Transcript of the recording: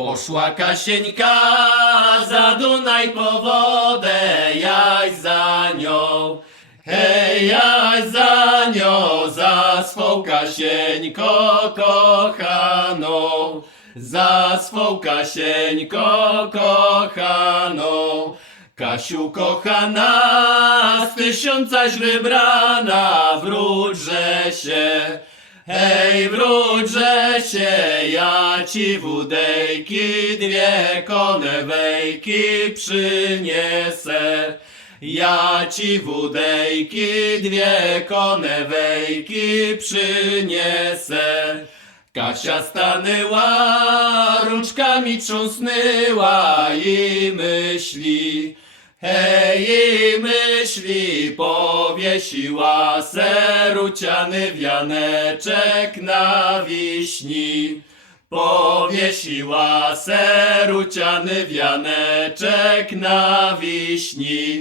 Poszła Kasieńka za Dunaj po wodę, jaś za nią. Hej, jaś za nią, za swą Kasieńko kochaną. Za swą Kasieńko kochaną. Kasiu kochana, z tysiącaś wybrana, wróćże się. Hej, wróćże się, ja ci wódejki, dwie konewejki przyniesę. Ja ci wódejki, dwie konewejki przyniesę. Kasia stanęła, rączkami trząsnęła i myśli. Hej, myśli, powiesiła seruciany wianeczek na wiśni. Powiesiła seruciany wianeczek na wiśni.